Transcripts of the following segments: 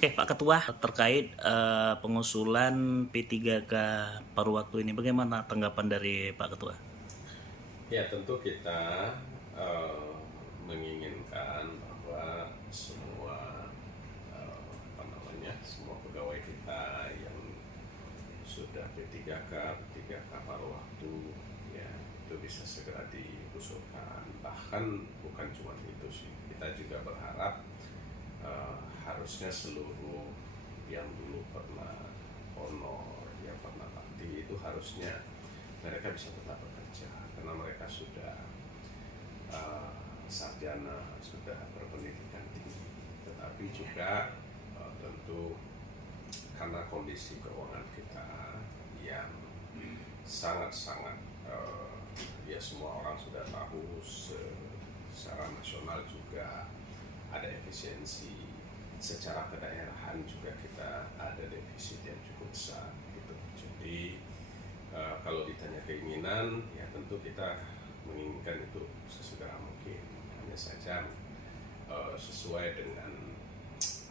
Oke, Pak Ketua, terkait pengusulan P3K paruh waktu ini, bagaimana tanggapan dari Pak Ketua? Ya, tentu kita menginginkan bahwa semua pegawai kita yang sudah P3K paruh waktu, ya itu bisa segera diusulkan. Bahkan bukan cuma itu sih, kita juga berharap harusnya seluruh yang dulu pernah honor, yang pernah bakti, itu harusnya mereka bisa tetap bekerja karena mereka sudah sarjana, sudah berpendidikan tinggi. Tetapi juga tentu karena kondisi keuangan kita yang sangat-sangat ya semua orang sudah tahu, secara nasional juga ada efisiensi, secara kedaerahan juga kita ada defisit yang cukup besar gitu. Jadi kalau ditanya keinginan, ya tentu kita menginginkan itu sesegera mungkin. Hanya saja sesuai dengan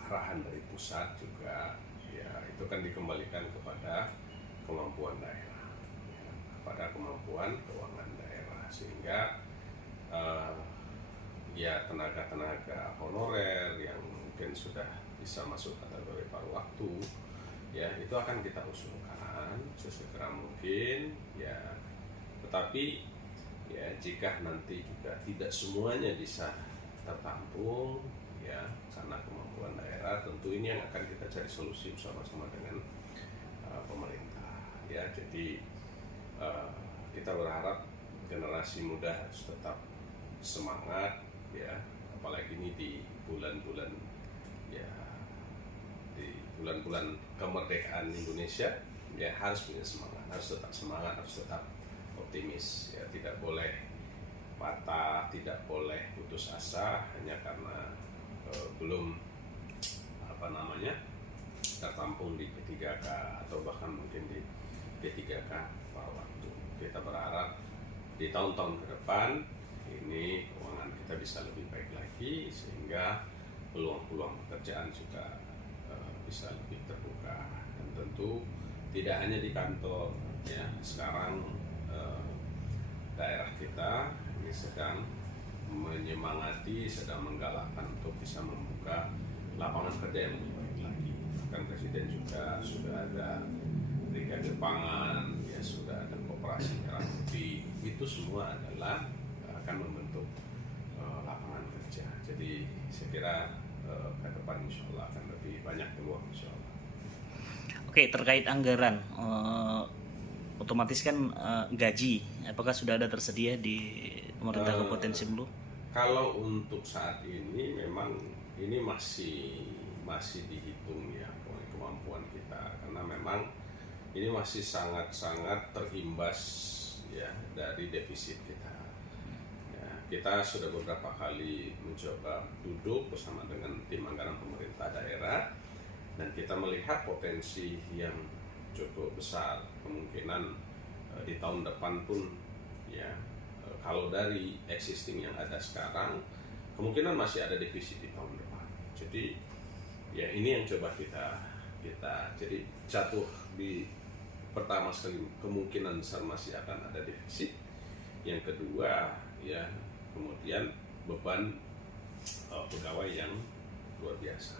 arahan dari pusat juga, ya itu kan dikembalikan kepada kemampuan daerah, ya, kepada kemampuan keuangan daerah, sehingga ya tenaga-tenaga honorer yang mungkin sudah bisa masuk kategori paruh waktu, ya itu akan kita usulkan sesegera mungkin, ya. Tetapi ya jika nanti juga tidak semuanya bisa tertampung, ya karena kemampuan daerah, tentu ini yang akan kita cari solusi bersama-sama dengan pemerintah, ya. Jadi kita berharap generasi muda harus tetap semangat, ya, apalagi ini di bulan-bulan, ya, di bulan-bulan kemerdekaan Indonesia, ya harus punya semangat, harus tetap semangat, harus tetap optimis, ya tidak boleh patah, tidak boleh putus asa hanya karena belum tertampung di P3K atau bahkan mungkin di P3K paruh waktu. Kita berharap di tahun-tahun ke depan ini keuangan kita bisa lebih baik lagi, sehingga peluang-peluang pekerjaan juga bisa lebih terbuka. Dan tentu tidak hanya di kantor, ya sekarang daerah kita ini sedang menyemangati, sedang menggalakkan untuk bisa membuka lapangan kerja yang lebih baik lagi. Bahkan Presiden juga sudah ada Brigade Pangan, ya sudah ada Koperasi Merah Putih. Itu semua adalah akan membentuk lapangan kerja. Jadi saya kira ke depan insya Allah akan lebih banyak peluang insya Allah. Oke, terkait anggaran, otomatis kan gaji, apakah sudah ada tersedia di pemerintah Kabupaten Simelu? Kalau untuk saat ini memang ini masih dihitung, ya kemampuan kita, karena memang ini masih sangat-sangat terimbas, ya dari defisit kita. Ya, kita sudah beberapa kali mencoba duduk bersama dengan tim anggaran pemerintah daerah, dan kita melihat potensi yang cukup besar, kemungkinan di tahun depan pun, ya kalau dari existing yang ada sekarang, kemungkinan masih ada defisit di tahun depan. Jadi ya ini yang coba kita jadi jatuh di pertama sekali, kemungkinan besar masih akan ada defisit. Yang kedua, ya kemudian beban pegawai yang luar biasa.